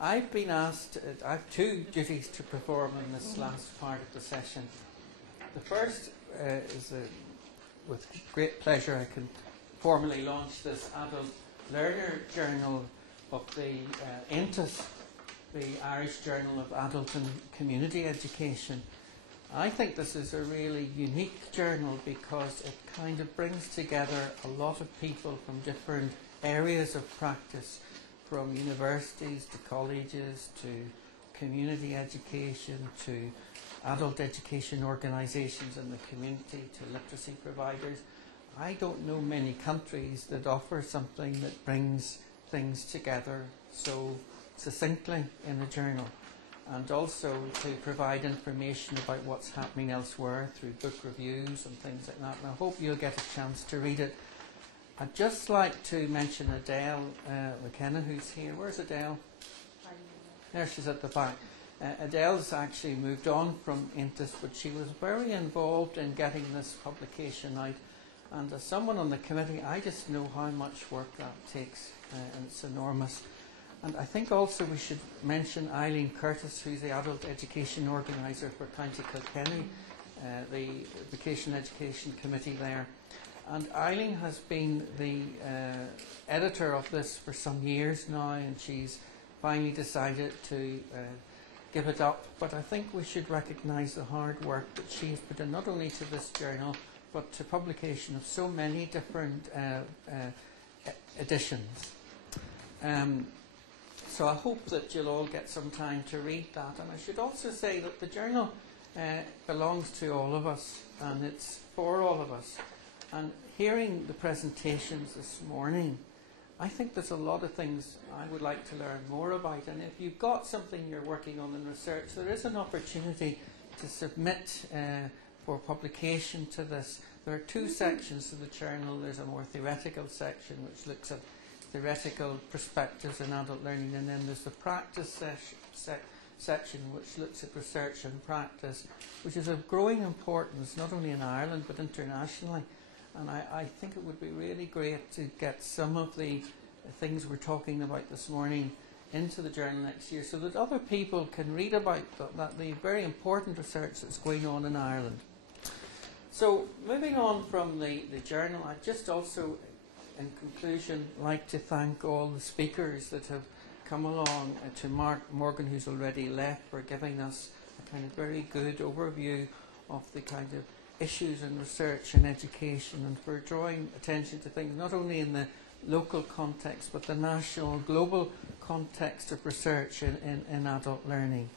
I've been asked, I have two duties to perform in this last part of the session. The first is with great pleasure I can formally launch this Adult Learner Journal of the Aontas, the Irish Journal of Adult and Community Education. I think this is a really unique journal because it kind of brings together a lot of people from different areas of practice, from universities to colleges to community education to adult education organisations in the community to literacy providers. I don't know many countries that offer something that brings things together so succinctly in a journal, and also to provide information about what's happening elsewhere through book reviews and things like that. And I hope you'll get a chance to read it. I'd just like to mention Adele McKenna, who's here. Where's Adele? There, she's at the back. Adele's actually moved on from Aontas, but she was very involved in getting this publication out. And as someone on the committee, I just know how much work that takes, and it's enormous. And I think also we should mention Eileen Curtis, who's the Adult Education Organiser for County Kilkenny, the Vocational Education Committee there. And Eileen has been the editor of this for some years now, and she's finally decided to give it up. But I think we should recognise the hard work that she's put in, not only to this journal, but to publication of so many different editions. So I hope that you'll all get some time to read that. And I should also say that the journal belongs to all of us, and it's for all of us. And hearing the presentations this morning, I think there's a lot of things I would like to learn more about. And if you've got something you're working on in research, there is an opportunity to submit for publication to this. There are two sections to the journal. There's a more theoretical section which looks at theoretical perspectives in adult learning, and then there's the practice section which looks at research and practice, which is of growing importance not only in Ireland but internationally. And I think it would be really great to get some of the things we're talking about this morning into the journal next year, so that other people can read about the very important research that's going on in Ireland. So moving on from the journal, I'd just also, in conclusion, like to thank all the speakers that have come along, to Mark Morgan, who's already left, for giving us a kind of very good overview of the kind of issues in research and education, and for drawing attention to things not only in the local context but the national, global context of research in adult learning.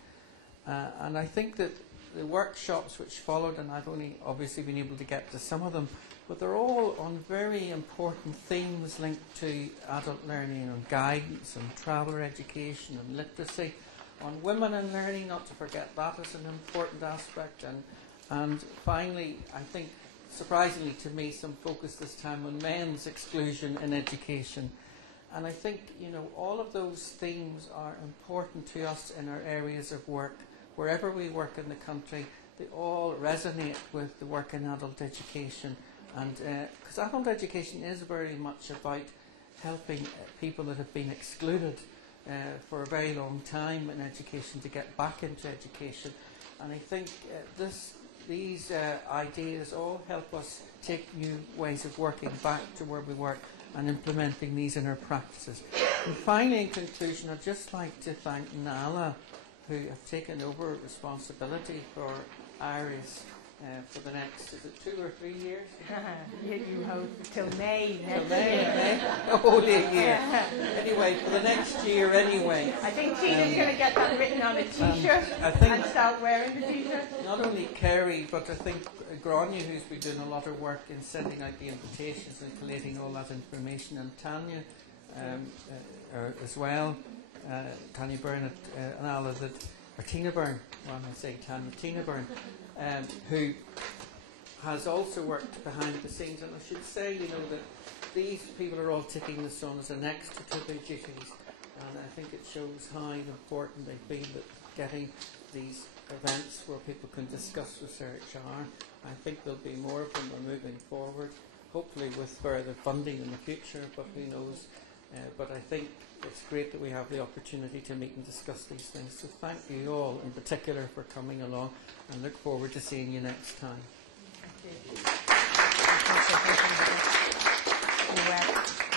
And I think that the workshops which followed, and I've only obviously been able to get to some of them, but they're all on very important themes linked to adult learning, on guidance, on traveller education and literacy, on women and learning, not to forget that as an important aspect, and finally, I think, surprisingly to me, some focus this time on men's exclusion in education. And I think, all of those themes are important to us in our areas of work. Wherever we work in the country, they all resonate with the work in adult education. And because adult education is very much about helping people that have been excluded for a very long time in education to get back into education. And I think these ideas all help us take new ways of working back to where we work and implementing these in our practices. And finally, in conclusion, I'd just like to thank Nala, who have taken over responsibility for IRAACE for the next, is it 2 or 3 years? You hope till May next till May, year. May? Oh, dear. Anyway, for the next year anyway. I think Tina's going to get that written on a t-shirt and start wearing the t-shirt. Not only Kerry, but I think Grania, who's been doing a lot of work in sending out the invitations and collating all that information, and Tanya as well, Tanya Byrne and Ala, or Tina Byrne, why am I saying Tanya? Tina Byrne, who has also worked behind the scenes. And I should say, that these people are all taking this on as an extra to their duties, and I think it shows how important they've been at getting these events where people can discuss research are. I think there'll be more of them moving forward, hopefully with further funding in the future, but who knows. but I think it's great that we have the opportunity to meet and discuss these things. So thank you all in particular for coming along, and look forward to seeing you next time.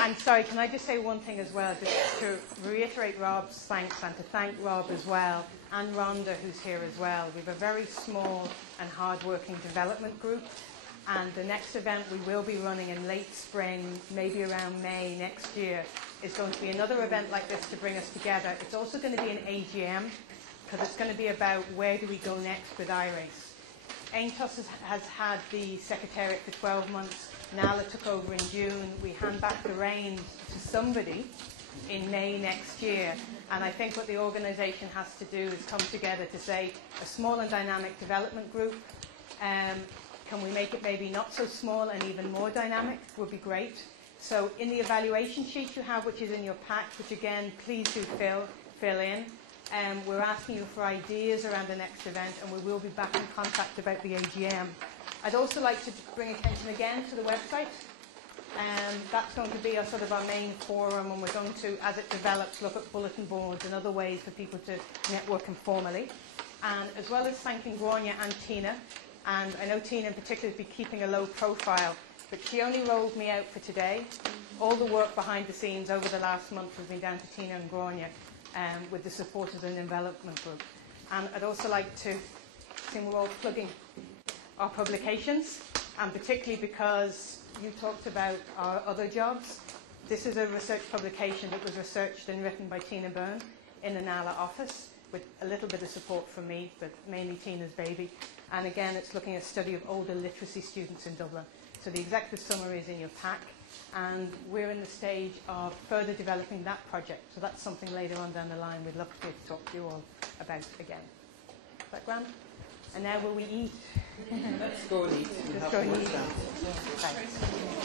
And sorry, can I just say one thing as well, just to reiterate Rob's thanks and to thank Rob as well, and Rhonda, who's here as well. We have a very small and hard-working development group, and the next event we will be running in late spring, maybe around May next year, is going to be another event like this to bring us together. It's also going to be an AGM, because it's going to be about where do we go next with IRAACE. Aontas has had the Secretariat for 12 months. Nala took over in June. We hand back the reins to somebody in May next year. And I think what the organisation has to do is come together to say a small and dynamic development group. Can we make it maybe not so small and even more dynamic? Would be great. So in the evaluation sheet you have, which is in your pack, which again, please do fill in. We're asking you for ideas around the next event, and we will be back in contact about the AGM. I'd also like to bring attention again to the website. That's going to be our main forum, and we're going to, as it develops, look at bulletin boards and other ways for people to network informally. And as well as thanking Grania and Tina, and I know Tina in particular has been keeping a low profile, but she only rolled me out for today. All the work behind the scenes over the last month has been down to Tina and Grania, with the support of the development group. And I'd also like to, seeing we're all plugging our publications, and particularly because you talked about our other jobs. This is a research publication that was researched and written by Tina Byrne in the NALA office, with a little bit of support from me, but mainly Tina's baby. And again, it's looking at a study of older literacy students in Dublin. So the executive summary is in your pack, and we're in the stage of further developing that project. So that's something later on down the line we'd love to talk to you all about again. Is that grand? And now will we eat? Let's go and eat. Let's go and eat. Thanks.